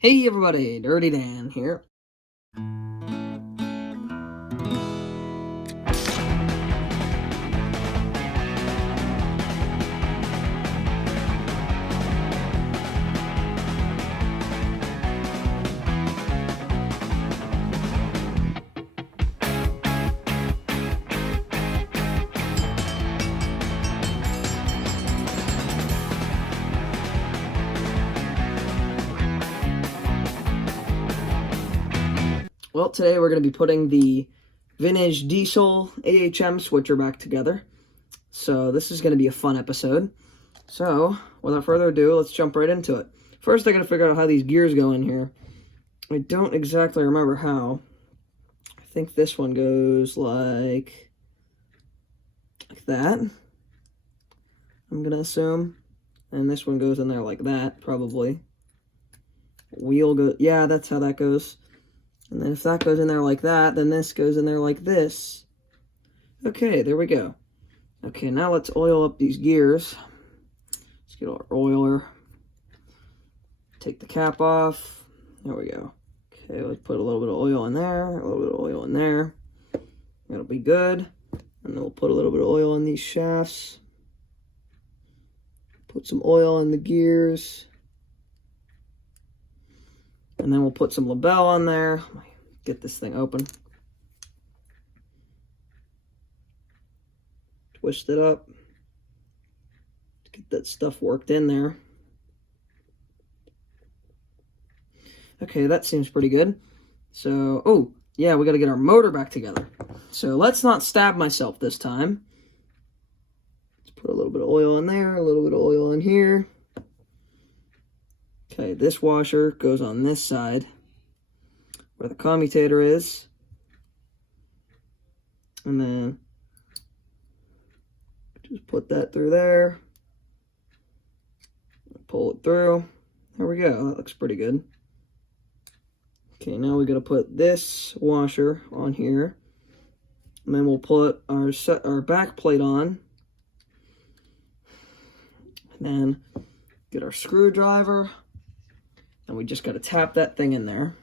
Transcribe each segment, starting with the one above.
Hey everybody, Dirty Dan here. Well, today we're going to be putting the vintage diesel AHM switcher back together. So this is going to be a fun episode. So without further ado, let's jump right into it. First, I got to figure out how these gears go in here. I don't exactly remember how. I think this one goes like that, I'm going to assume. And this one goes in there like that, probably. Wheel goes, yeah, that's how that goes. And then if that goes in there like that, then this goes in there like this. Okay, there we go. Okay, now let's oil up these gears. Let's get our oiler. Take the cap off. There we go. Okay, let's put a little bit of oil in there, a little bit of oil in there. That'll be good. And then we'll put a little bit of oil in these shafts. Put some oil in the gears. And then we'll put some label on there. Get this thing open. Twist it up. Get that stuff worked in there. Okay, that seems pretty good. So, oh, yeah, we got to get our motor back together. So let's not stab myself this time. Let's put a little bit of oil in there, a little bit of oil in here. Okay, this washer goes on this side where the commutator is. And then just put that through there. Pull it through. There we go. That looks pretty good. Okay, now we got to put this washer on here. And then we'll put our back plate on. And then get our screwdriver. And we just got to tap that thing in there.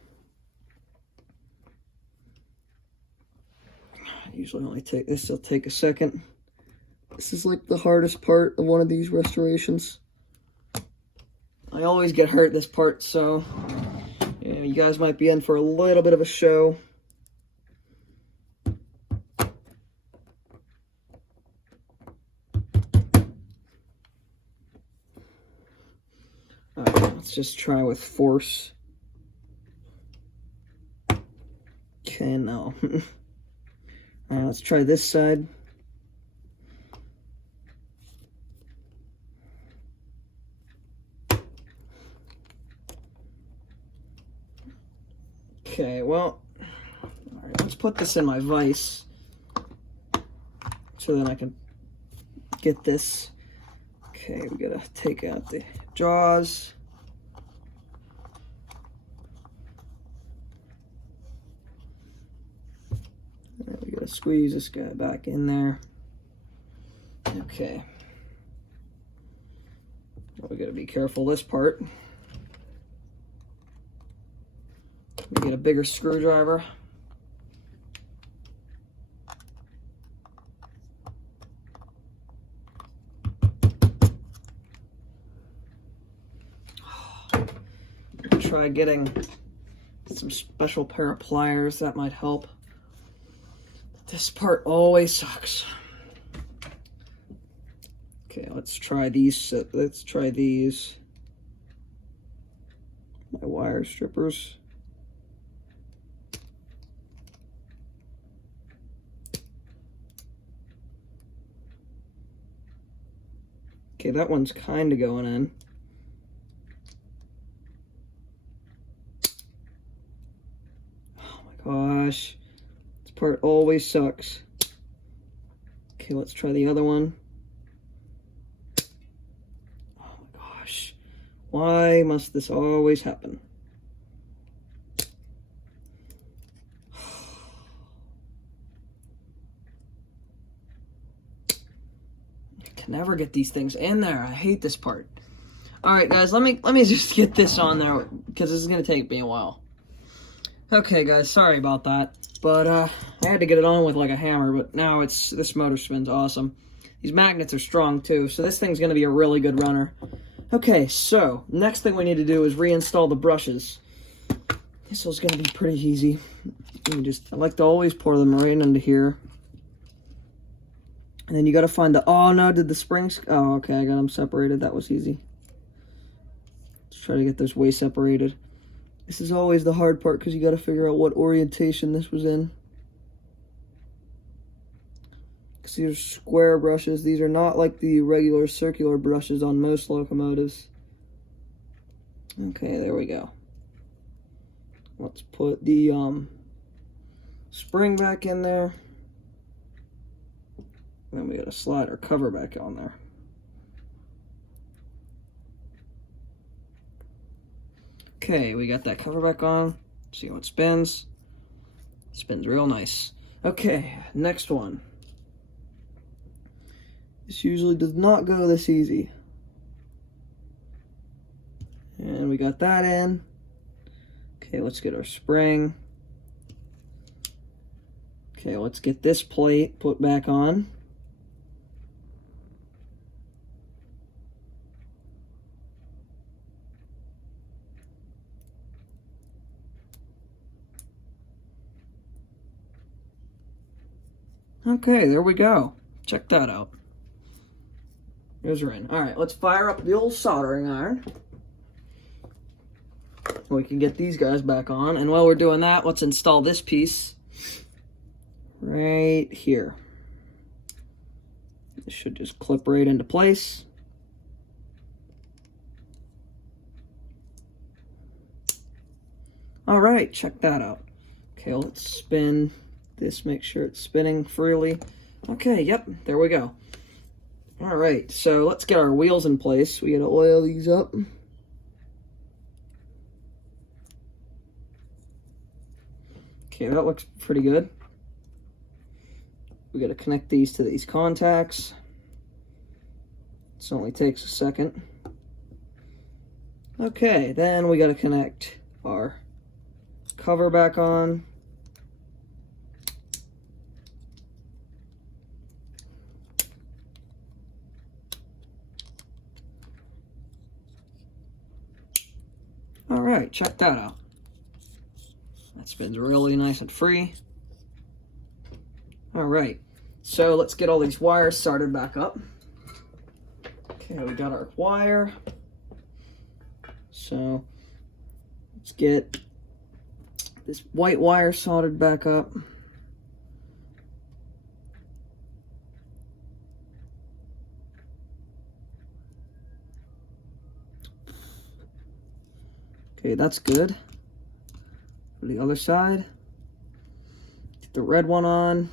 Usually only take this, will take a second. This is like the hardest part of one of these restorations. I always get hurt this part, so you guys might be in for a little bit of a show. Alright, let's just try with force. Okay, no. Alright, let's try this side. Okay, well, alright, let's put this in my vise so then I can get this. Okay, we gotta take out the jaws. We gotta squeeze this guy back in there. Okay. Well, we gotta be careful this part. We get a bigger screwdriver. Try getting some special pair of pliers, that might help. This part always sucks. Okay, let's try these. Let's try these. My wire strippers. Okay, that one's kind of going in. Oh my gosh. This part always sucks. Okay, let's try the other one. Oh my gosh. Why must this always happen? I can never get these things in there. I hate this part. Alright guys, let me just get this on there, because this is going to take me a while. Okay guys, sorry about that. But I had to get it on with like a hammer, but now this motor spins awesome. These magnets are strong too, so this thing's going to be a really good runner. Okay, so next thing we need to do is reinstall the brushes. This is going to be pretty easy. I like to always pour them right into here. And then you got to find the, oh no, did the springs, oh okay, I got them separated, that was easy. Let's try to get those way separated. This is always the hard part because you got to figure out what orientation this was in. Because these are square brushes. These are not like the regular circular brushes on most locomotives. Okay, there we go. Let's put the spring back in there. Then we got to slide our cover back on there. Okay, we got that cover back on. See how it spins. Spins real nice. Okay, next one. This usually does not go this easy. And we got that in. Okay, let's get our spring. Okay, let's get this plate put back on. Okay, there we go. Check that out. Those are in. Alright, let's fire up the old soldering iron. We can get these guys back on. And while we're doing that, let's install this piece right here. This should just clip right into place. Alright, check that out. Okay, let's spin this, make sure it's spinning freely. Okay, yep, there we go. Alright, so let's get our wheels in place. We gotta oil these up. Okay, that looks pretty good. We gotta connect these to these contacts. This only takes a second. Okay, then we gotta connect our cover back on. Alright, check that out. That spins really nice and free. Alright, so let's get all these wires soldered back up. Okay, we got our wire. So, let's get this white wire soldered back up. Okay, that's good. For the other side, get the red one on.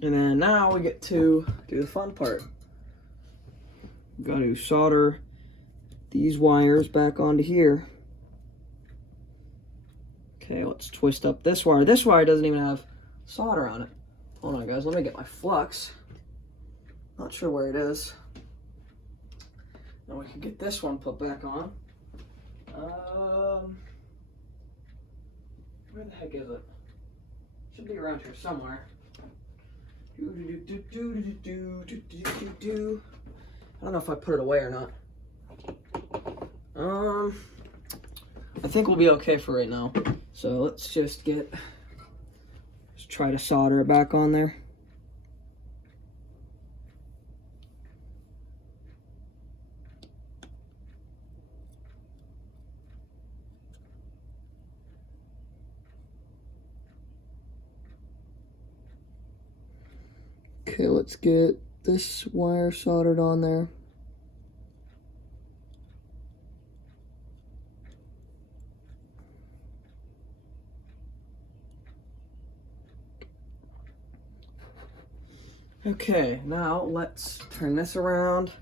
And then now we get to do the fun part. We've got to solder these wires back onto here. Okay, let's twist up this wire. This wire doesn't even have solder on it. Hold on, guys, let me get my flux. Not sure where it is. Now we can get this one put back on. Where the heck is it? Should be around here somewhere. I don't know if I put it away or not. I think we'll be okay for right now. So let's just try to solder it back on there. Okay, let's get this wire soldered on there. Okay, now let's turn this around.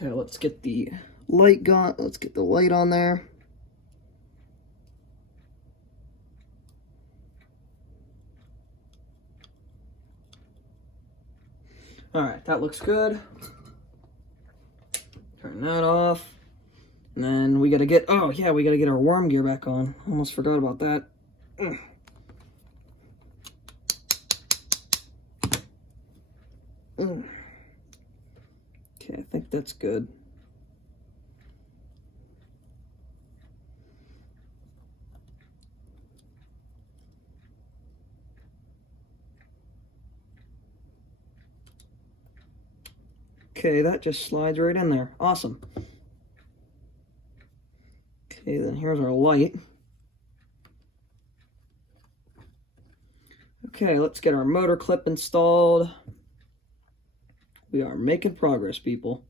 Okay, let's get the light gun. Let's get the light on there. All right, that looks good. Turn that off. And then we gotta get, oh yeah, we gotta get our worm gear back on. Almost forgot about that. Okay, I think that's good. Okay, that just slides right in there. Awesome. Okay, then here's our light. Okay, let's get our motor clip installed. We are making progress, people.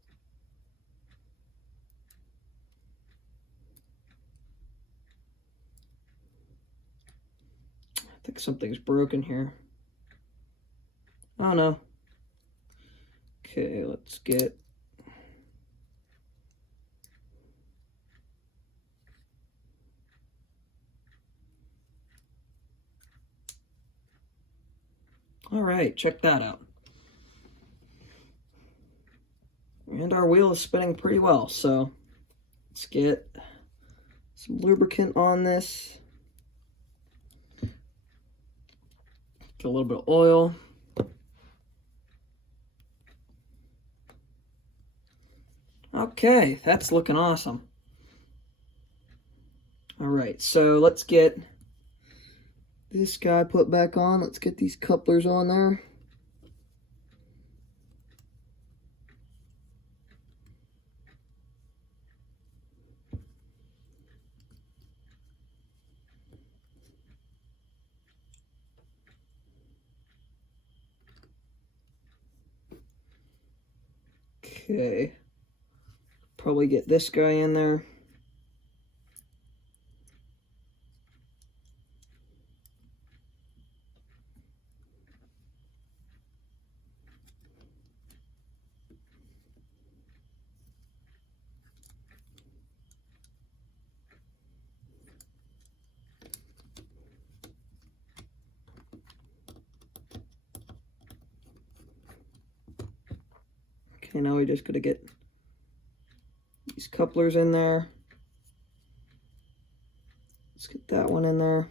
I think something's broken here. Oh no. Okay, let's get... All right, check that out. And our wheel is spinning pretty well, so let's get some lubricant on this. Get a little bit of oil. Okay, that's looking awesome. All right, so let's get this guy put back on. Let's get these couplers on there. Okay, probably get this guy in there. Okay, now we just gotta get these couplers in there. Let's get that one in there.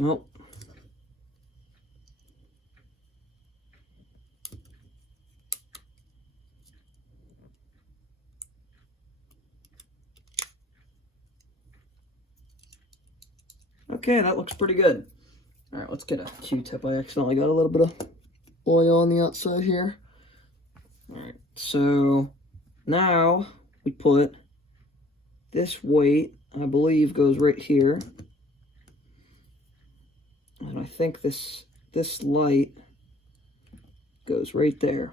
Oh. Okay, that looks pretty good. All right, let's get a Q-tip. I accidentally got a little bit of oil on the outside here. All right, so now we put this weight, I believe, goes right here. And I think this light goes right there.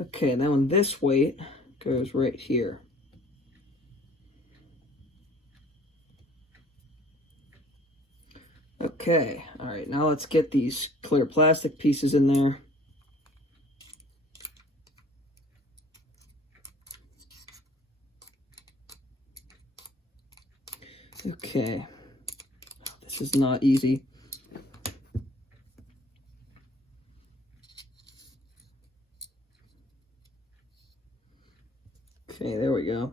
Okay, then this weight goes right here. Okay, all right, now let's get these clear plastic pieces in there. Okay, this is not easy. Okay, there we go.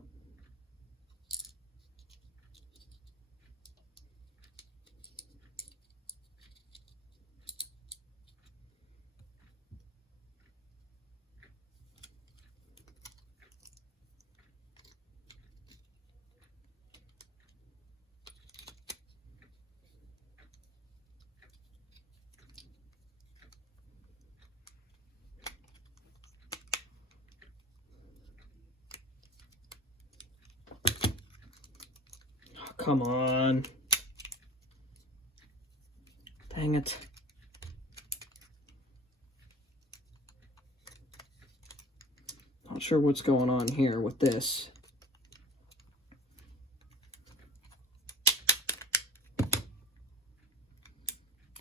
Come on. Dang it. Not sure what's going on here with this.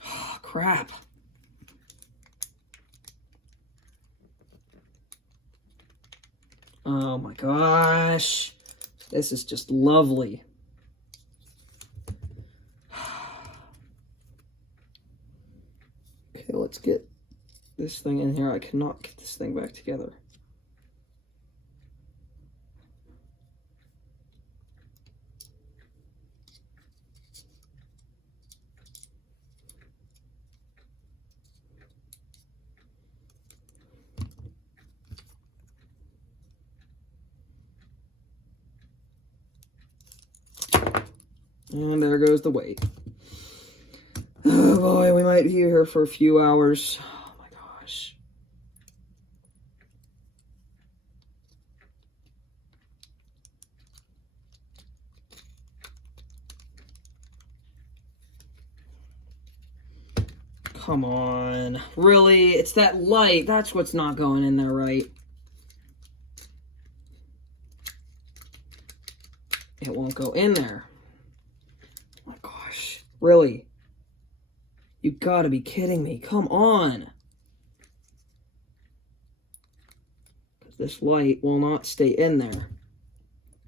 Oh, crap. Oh my gosh. This is just lovely. Okay, let's get this thing in here. I cannot get this thing back together. And there goes the weight. Oh boy, we might be here for a few hours. Oh my gosh. Come on. Really? It's that light. That's what's not going in there right. It won't go in there. Oh my gosh. Really? You gotta be kidding me. Come on. Because this light will not stay in there.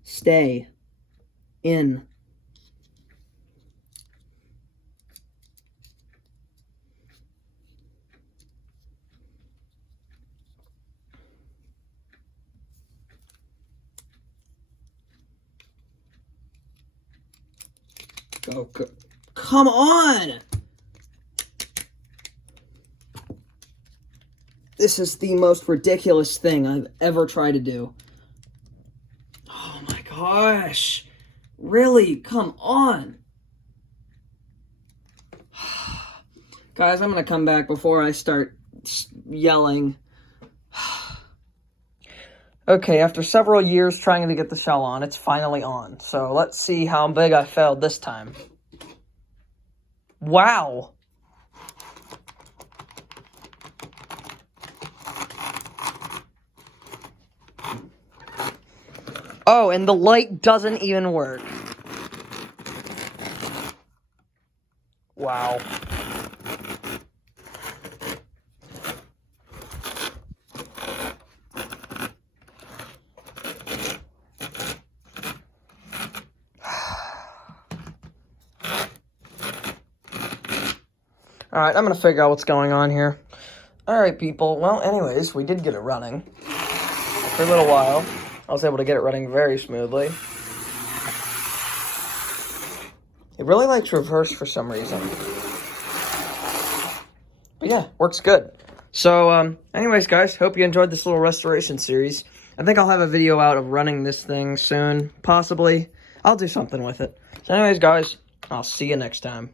Stay in. Go, go. Come on! This is the most ridiculous thing I've ever tried to do. Oh my gosh. Really? Come on. Guys, I'm going to come back before I start yelling. Okay, after several years trying to get the shell on, it's finally on. So let's see how big I failed this time. Wow. Oh, and the light doesn't even work. Wow. Alright, I'm going to figure out what's going on here. Alright, people. Well, anyways, we did get it running. For a little while. I was able to get it running very smoothly. It really likes reverse for some reason. But yeah, works good. So, anyways, guys, hope you enjoyed this little restoration series. I think I'll have a video out of running this thing soon. Possibly. I'll do something with it. So anyways, guys, I'll see you next time.